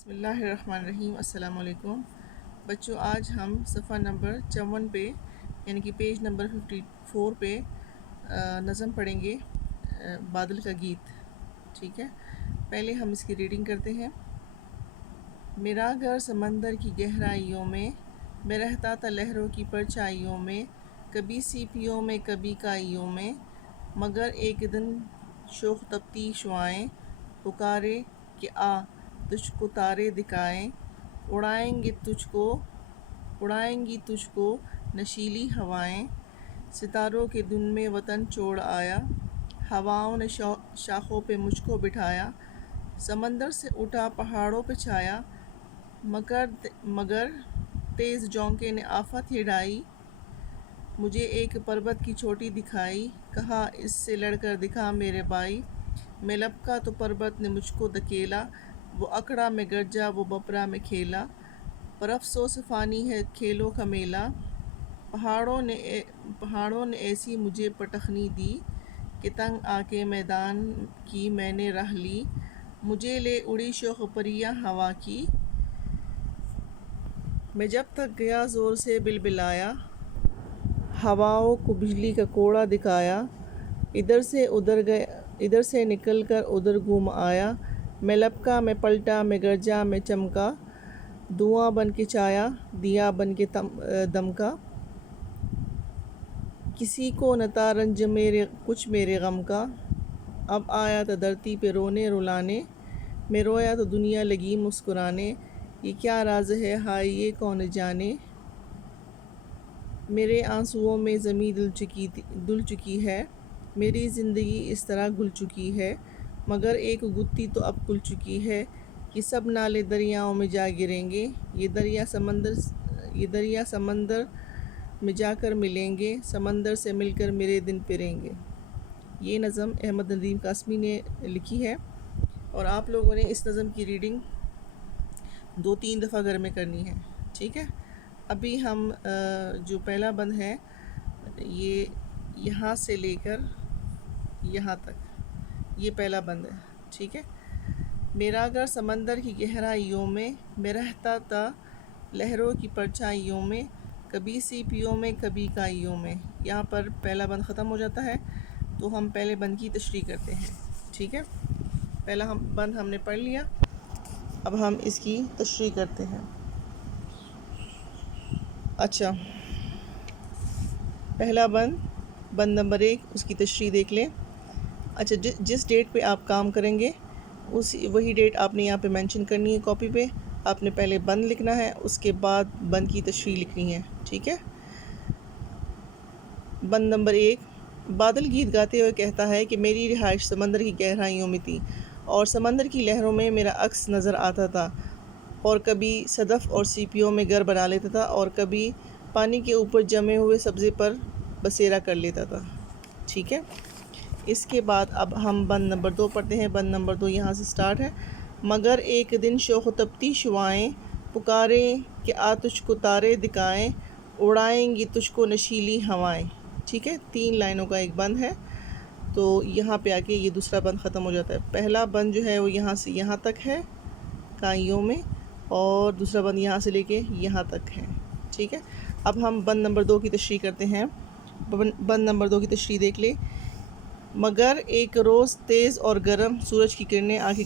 بسم اللہ الرحمن الرحیم۔ السلام علیکم بچوں، آج ہم صفحہ نمبر 54 پہ یعنی کہ پیج نمبر 54 پہ نظم پڑھیں گے، بادل کا گیت۔ ٹھیک ہے، پہلے ہم اس کی ریڈنگ کرتے ہیں۔ میرا گھر سمندر کی گہرائیوں میں رہتا تھا لہروں کی پرچھائیوں میں، کبھی سیپیوں میں کبھی کائیوں میں، مگر ایک دن شوخ تپتی شعائیں پکارے کہ آ تجھ کو تارے دکھائیں، اڑائیں گی تجھ کو نشیلی ہوائیں، ستاروں کے دن میں وطن چھوڑ آیا، ہواؤں نے شاخوں پہ مجھ کو بٹھایا، سمندر سے اٹھا پہاڑوں پہ چھایا، مگر تیز جھونکے نے آفت ہی ڈھائی، مجھے ایک پربت کی چوٹی دکھائی، کہا اس سے لڑ کر دکھا میرے بھائی، میں لپکا تو پربت نے مجھ کو دھکیلا، وہ اکڑا میں گرجا وہ بپرا میں کھیلا، پر افسوس فانی ہے کھیلوں کا میلہ، پہاڑوں نے ایسی مجھے پٹخنی دی کہ تنگ آ کے میدان کی میں نے راہ لی، مجھے لے اڑی شوخ پریاں ہوا کی، میں جب تک گیا زور سے بلبلایا، ہواؤں کو بجلی کا کوڑا دکھایا، ادھر سے نکل کر ادھر گھوم آیا، میں لپکا میں پلٹا میں گرجا میں چمکا، دھواں بن کے چھایا دیا بن کے دمکا، کسی کو نہ تھا رنج کچھ میرے غم کا، اب آیا تھا دھرتی پہ رونے رلانے، میں رویا تو دنیا لگی مسکرانے، یہ کیا راز ہے ہائے یہ کون جانے، میرے آنسوؤں میں زمیں دل چکی ہے، میری زندگی اس طرح گل چکی ہے، مگر ایک گتھی تو اب کھل چکی ہے، یہ سب نالے دریاؤں میں جا گریں گے، یہ دریا سمندر میں جا کر ملیں گے، سمندر سے مل کر میرے دن پھریں گے۔ یہ نظم احمد ندیم قاسمی نے لکھی ہے، اور آپ لوگوں نے اس نظم کی ریڈنگ 2-3 دفعہ گھر میں کرنی ہے۔ ٹھیک ہے، ابھی ہم جو پہلا بند ہے یہ یہاں سے لے کر یہاں تک، یہ پہلا بند ہے۔ ٹھیک ہے، میرا گھر سمندر کی گہرائیوں میں رہتا تھا لہروں کی پرچھائیوں میں، کبھی سیپیوں میں کبھی کائیوں میں۔ یہاں پر پہلا بند ختم ہو جاتا ہے، تو ہم پہلے بند کی تشریح کرتے ہیں۔ ٹھیک ہے، پہلا بند ہم نے پڑھ لیا، اب ہم اس کی تشریح کرتے ہیں۔ اچھا، پہلا بند نمبر 1، اس کی تشریح دیکھ لیں۔ اچھا، جس ڈیٹ پہ آپ کام کریں گے وہی ڈیٹ آپ نے یہاں پہ مینشن کرنی ہے کاپی پہ، آپ نے پہلے بند لکھنا ہے، اس کے بعد بند کی تشریح لکھنی ہے۔ ٹھیک ہے، بند نمبر 1، بادل گیت گاتے ہوئے کہتا ہے کہ میری رہائش سمندر کی گہرائیوں میں تھی، اور سمندر کی لہروں میں میرا عکس نظر آتا تھا، اور کبھی صدف اور سیپیوں میں گھر بنا لیتا تھا، اور کبھی پانی کے اوپر جمے ہوئے سبزے پر بسیرا کر لیتا تھا۔ ٹھیک ہے، اس کے بعد اب ہم بند نمبر 2 پڑھتے ہیں۔ بند نمبر 2 یہاں سے سٹارٹ ہے۔ مگر ایک دن شوخ تپتی شعائیں پکاریں کہ آ تجھ کو تارے دکھائیں، اڑائیں گی تجھ کو نشیلی ہوائیں۔ ٹھیک ہے، 3 لائنوں کا ایک بند ہے، تو یہاں پہ آ کے یہ دوسرا بند ختم ہو جاتا ہے۔ پہلا بند جو ہے وہ یہاں سے یہاں تک ہے کائیوں میں، اور دوسرا بند یہاں سے لے کے یہاں تک ہے۔ ٹھیک ہے، اب ہم بند نمبر 2 کی تشریح کرتے ہیں۔ بند نمبر 2 کی تشریح دیکھ لیں۔ مگر ایک روز تیز اور گرم سورج کی کرنیں آ کر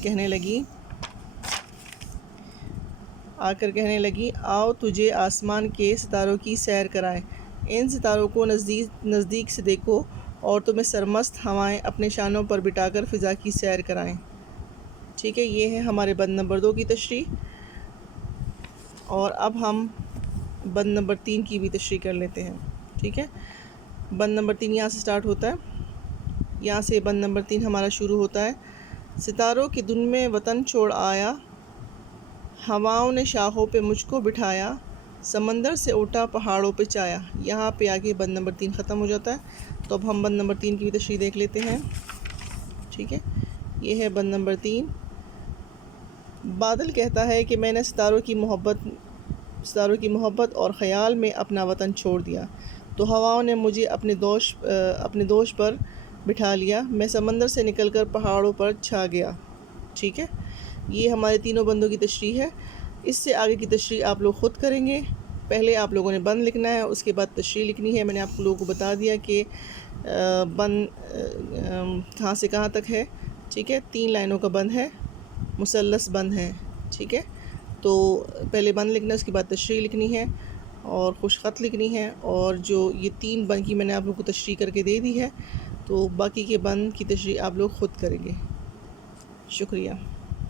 کہنے لگی آؤ تجھے آسمان کے ستاروں کی سیر کرائیں، ان ستاروں کو نزدیک سے دیکھو، اور تمہیں سرمست ہوائیں اپنے شانوں پر بٹھا کر فضا کی سیر کرائیں۔ ٹھیک ہے، یہ ہے ہمارے بند نمبر 2 کی تشریح، اور اب ہم بند نمبر 3 کی بھی تشریح کر لیتے ہیں۔ ٹھیک ہے، بند نمبر 3 یہاں سے سٹارٹ ہوتا ہے، یہاں سے بند نمبر 3 ہمارا شروع ہوتا ہے۔ ستاروں کے دن میں وطن چھوڑ آیا، ہواؤں نے شاخوں پہ مجھ کو بٹھایا، سمندر سے اٹھا پہاڑوں پہ چھایا۔ یہاں پہ آگے بند نمبر 3 ختم ہو جاتا ہے، تو اب ہم بند نمبر 3 کی بھی تشریح دیکھ لیتے ہیں۔ ٹھیک ہے، یہ ہے بند نمبر 3۔ بادل کہتا ہے کہ میں نے ستاروں کی محبت اور خیال میں اپنا وطن چھوڑ دیا، تو ہواؤں نے مجھے اپنے دوش پر بٹھا لیا، میں سمندر سے نکل کر پہاڑوں پر چھا گیا۔ ٹھیک ہے، یہ ہمارے تینوں بندوں کی تشریح ہے۔ اس سے آگے کی تشریح آپ لوگ خود کریں گے۔ پہلے آپ لوگوں نے بند لکھنا ہے، اس کے بعد تشریح لکھنی ہے۔ میں نے آپ لوگوں کو بتا دیا کہ بند کہاں سے کہاں تک ہے، ٹھیک ہے۔ 3 لائنوں کا بند ہے، مثلث بند ہے، ٹھیک ہے۔ تو پہلے بند لکھنا ہے، اس کے بعد تشریح لکھنی ہے اور خوش خط لکھنی ہے، اور جو یہ 3 بند کی میں نے آپ لوگوں کو تشریح کر کے دے دی ہے، تو باقی کے بند کی تشریح آپ لوگ خود کریں گے۔ شکریہ۔